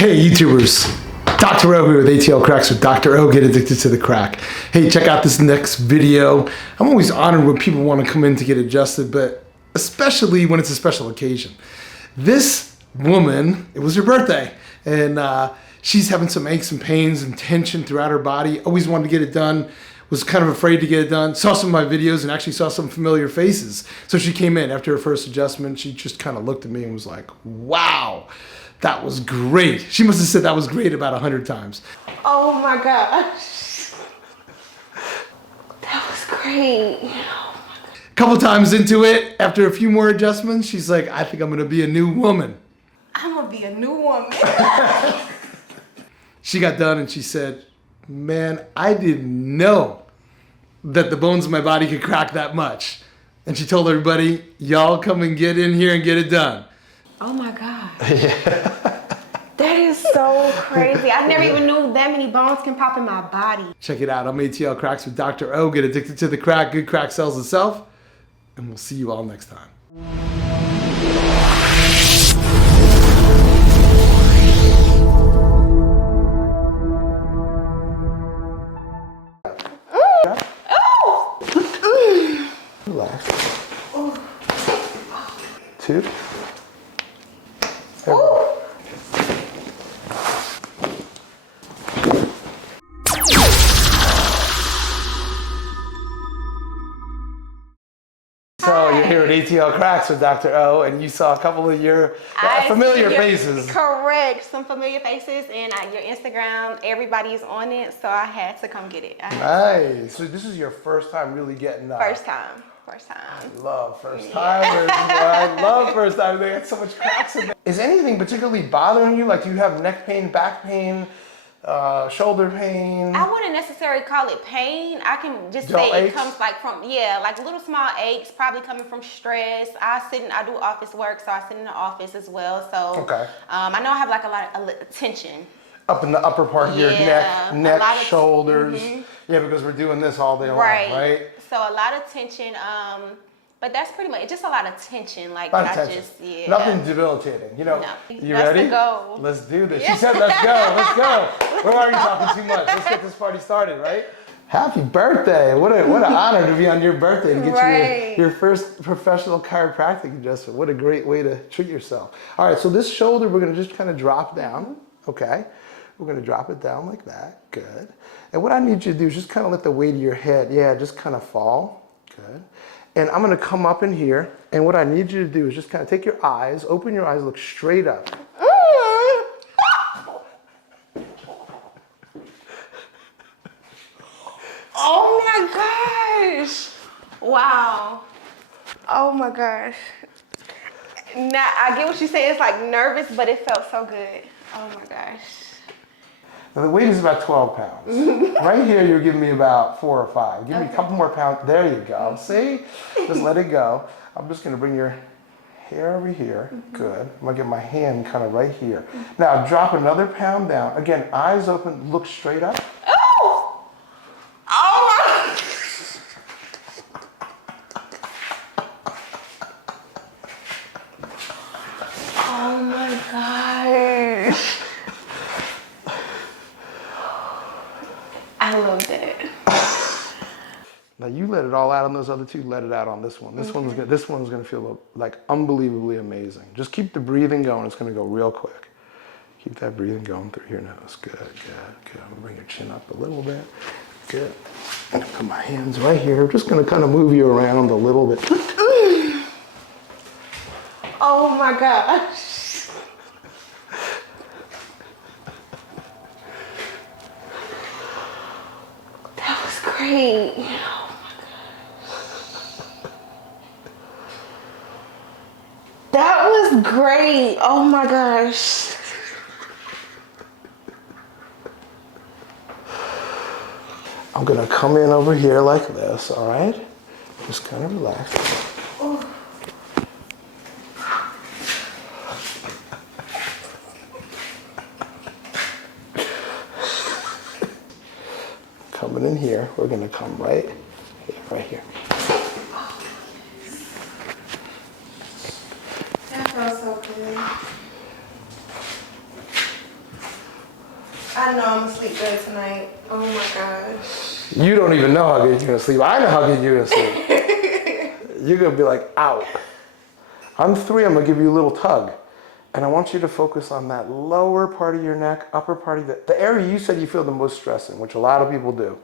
Hey YouTubers, Dr.O here with Atl Cracks with Dr.O, get addicted to the crack. Hey, check out this next video. I'm always honored when people want to come in to get adjusted, but especially when it's a special occasion. This woman, it was her birthday, and she's having some aches and pains and tension throughout her body. Always wanted to get it done, was kind of afraid to get it done. Saw some of my videos and actually saw some familiar faces. So she came in after her first adjustment. She just kind of looked at me and was like, wow. That was great. She must have said that was great about 100 times. Oh my gosh. That was great. Oh a couple times into it, after a few more adjustments, she's like, I think I'm gonna be a new woman. I'm gonna be a new woman. She got done and she said, man, I didn't know that the bones in my body could crack that much. And she told everybody, y'all come and get in here and get it done. Oh my God. That is so crazy. I never even knew that many bones can pop in my body. Check it out. I'm Atl Cracks with Dr.O. Get addicted to the crack. Good crack sells itself. And we'll see you all next time. Relax. Two. So you're here at Atl Cracks with Dr.O, and you saw a couple of your familiar faces. Correct, some familiar faces, and your Instagram, everybody's on it, so I had to come get it. Nice. So this is your first time really getting First time. I love first timers. I love first timers. They got so much cracks in there. Is anything particularly bothering you? Like, do you have neck pain, back pain, shoulder pain? I wouldn't necessarily call it pain. I can just say it comes like from, like little small aches, probably coming from stress. I do office work, so I sit in the office as well. So I know I have like a lot of tension. Up in the upper part of your neck, shoulders. Yeah, because we're doing this all day long, right? So a lot of tension, but that's pretty much just a lot of tension. Like nothing debilitating, you know. No. You ready? Go. Let's do this. She said, "Let's go, let's go." We're already talking too much. Let's get this party started, right? Happy birthday! What an honor to be on your birthday and get you your first professional chiropractic adjustment. What a great way to treat yourself. All right, so this shoulder we're gonna just kind of drop down. Okay. We're gonna drop it down like that, good. And what I need you to do is just kind of let the weight of your head, just kind of fall, good. And I'm gonna come up in here, and what I need you to do is just kind of take your eyes, open your eyes, look straight up. Oh my gosh, wow. Oh my gosh. Now, I get what you're saying, it's like nervous, but it felt so good. Oh my gosh. Now the weight is about 12 pounds. Right here, you're giving me about 4 or 5. Give me a couple more pounds. There you go. See? Just let it go. I'm just going to bring your hair over here. Good. I'm going to get my hand kind of right here. Now, drop another pound down. Again, eyes open, look straight up. Oh! Oh my! Oh my gosh. I love that. Now you let it all out on those other two, let it out on this one. This one's gonna feel like unbelievably amazing. Just keep the breathing going, it's gonna go real quick. Keep that breathing going through your nose. Good, good, good. I'm gonna bring your chin up a little bit. Good. I'm gonna put my hands right here. I'm just gonna kind of move you around a little bit. Oh my gosh. Great. Oh my gosh. That was great. Oh my gosh. I'm gonna come in over here like this, all right? Just kind of relax. Oh. Coming in here, we're gonna come right here. That felt so good. I know I'm gonna sleep good tonight. Oh my gosh. You don't even know how good you're gonna sleep. I know how good you're gonna sleep. You're gonna be like, out. On 3, I'm gonna give you a little tug. And I want you to focus on that lower part of your neck, upper part of the area you said you feel the most stress in, which a lot of people do.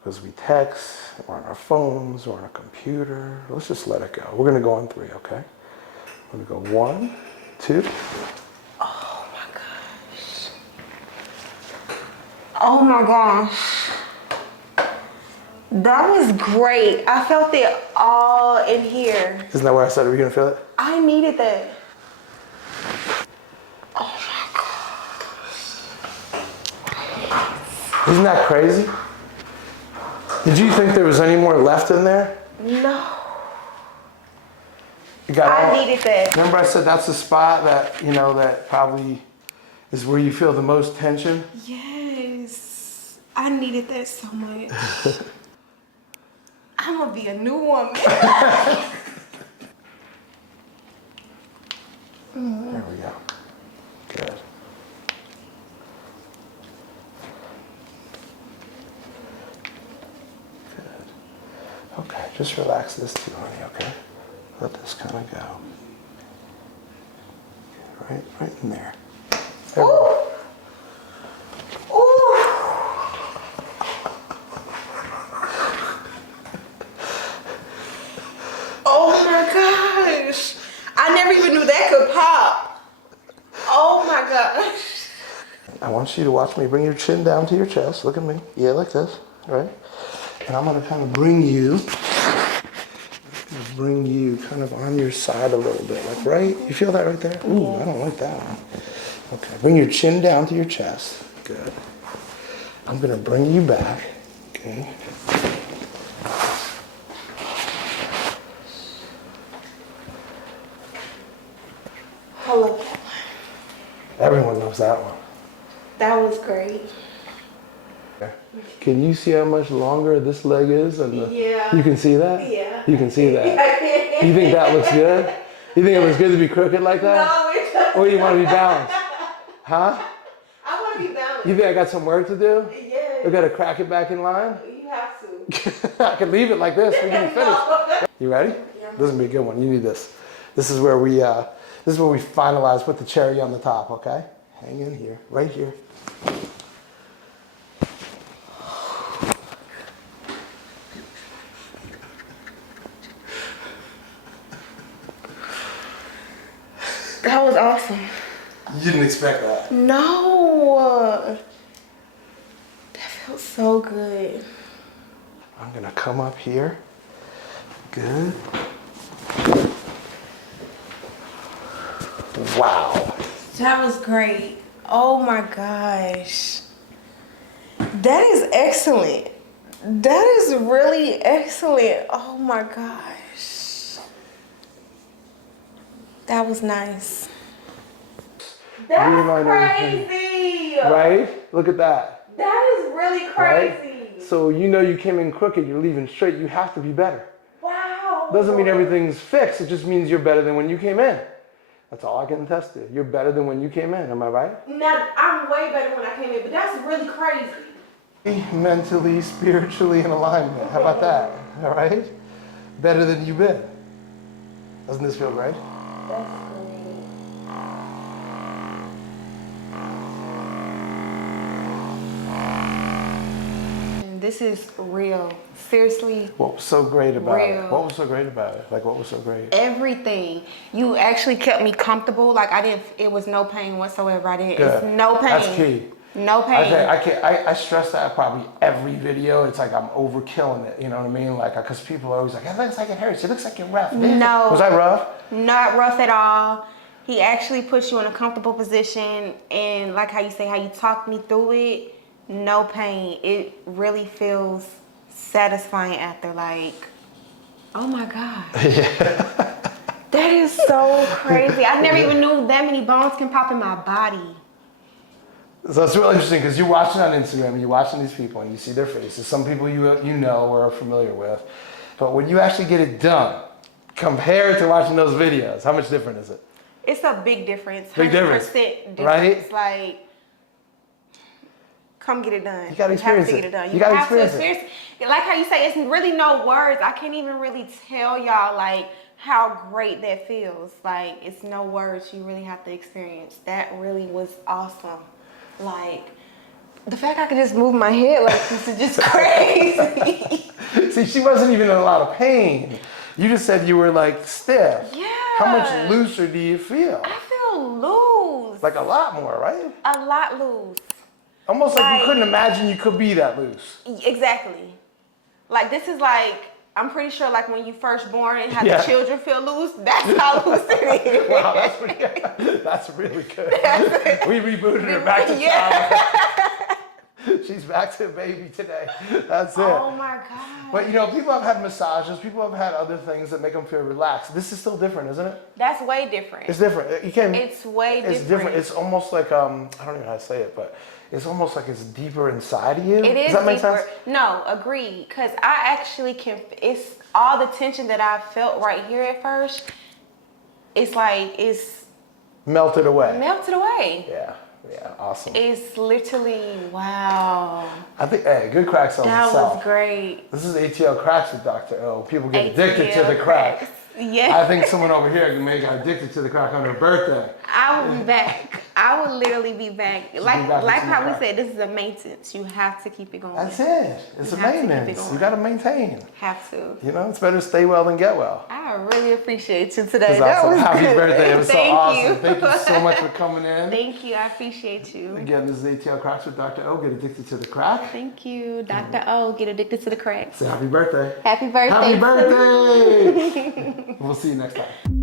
Because we text, or on our phones, or on a computer. Let's just let it go. We're gonna go on 3, okay? We're gonna go 1, 2. Oh my gosh. Oh my gosh. That was great. I felt it all in here. Isn't that where I said, are we gonna feel it? I needed that. Oh my gosh. Isn't that crazy? Did you think there was any more left in there? No. I needed that. Remember I said that's the spot that, you know, that probably is where you feel the most tension? Yes. I needed that so much. I'm gonna be a new woman. There we go. Good. Good. Okay, just relax this too, honey, okay? Let this kind of go. Right in there. Ooh. Ooh. Oh my gosh. I never even knew that could pop. Oh my gosh. I want you to watch me bring your chin down to your chest. Look at me. Yeah, like this, right? And I'm gonna kind of bring you kind of on your side a little bit, like right? You feel that right there? Ooh, I don't like that one. Okay, bring your chin down to your chest. Good. I'm gonna bring you back, okay? I love that one. Everyone loves that one. That was great. Can you see how much longer this leg is? Yeah. You can see that? Yeah. You can see that? I can. You think that looks good? You think it looks good to be crooked like that? No, it doesn't. Or you want to be balanced? Huh? I want to be balanced. You think I got some work to do? Yeah. I got to crack it back in line? You have to. I can leave it like this. We can be finished. You ready? Yeah. This is going to be a good one. You need this. This is where we finalize, put the cherry on the top, okay? Hang in here, right here. That was awesome. You didn't expect that. No. That felt so good. I'm going to come up here. Good. Wow. That was great. Oh my gosh. That is excellent. That is really excellent. Oh my gosh. That was nice. That's crazy. Right? Look at that. That is really crazy. Right? So you know you came in crooked, you're leaving straight, you have to be better. Wow. Doesn't mean everything's fixed, it just means you're better than when you came in. That's all I can attest to. You're better than when you came in, am I right? Now, I'm way better when I came in, but that's really crazy. Mentally, spiritually in alignment. How about that? All right? Better than you've been. Doesn't this feel great? That's great. This is real. Seriously. What was so great about it? Real. What was so great about it? Like, what was so great? Everything. You actually kept me comfortable. Like, it was no pain whatsoever. It's no pain. That's key. No pain. I stress that probably every video. It's like I'm overkilling it. You know what I mean? Like, because people are always like, it looks like it hurts. It looks like you're rough. No. Was I rough? Not rough at all. He actually puts you in a comfortable position, and like how you say, how you talked me through it, no pain. It really feels satisfying after, like, oh my God. Yeah. That is so crazy. I never even knew that many bones can pop in my body. So it's really interesting because you're watching on Instagram and you're watching these people and you see their faces. Some people you know or are familiar with. But when you actually get it done, compared to watching those videos, how much different is it? It's a big difference. Big difference. 100% difference. Right? Like, come get it done. You gotta experience it. You gotta have to experience it. Like how you say, it's really no words. I can't even really tell y'all like how great that feels. Like it's no words. You really have to experience. That really was awesome. Like the fact I could just move my head like this is just crazy. See, she wasn't even in a lot of pain. You just said you were like stiff. Yeah. How much looser do you feel? I feel loose. Like a lot more, right? A lot loose. Almost like you couldn't imagine you could be that loose. Exactly. Like this is like, I'm pretty sure like when you first born and have the children feel loose, that's how loose it is. Wow, that's really good. We rebooted her back to childhood. She's back to a baby today. That's it. Oh my God. But you know, people have had massages, people have had other things that make them feel relaxed. This is still different, isn't it? That's way different. It's different. It's way different. It's different. It's almost like, I don't even know how to say it, but it's almost like it's deeper inside of you. It is Does that make deeper. sense? No, agreed. Because I actually it's all the tension that I felt right here at first, it's like, it's melted away. Melted away. Yeah, awesome. It's literally, wow. I think, hey, good crack sells itself. That was great. This is Atl Cracks with Dr.O. People get addicted to the crack. Yeah. I think someone over here may got addicted to the crack on her birthday. I will be back. I will literally be back. Like how we said, this is a maintenance. You have to keep it going. That's it. It's a maintenance. You got to maintain. Have to. You know, it's better to stay well than get well. I really appreciate you today. That was Happy good. birthday. It was so awesome. Thank you so much for coming in. Thank you. I appreciate you. Again, this is Atl Cracks with Dr.O. Get addicted to the crack. Thank you. Dr.O. Get addicted to the crack. Say happy birthday. Happy birthday. Happy birthday. We'll see you next time.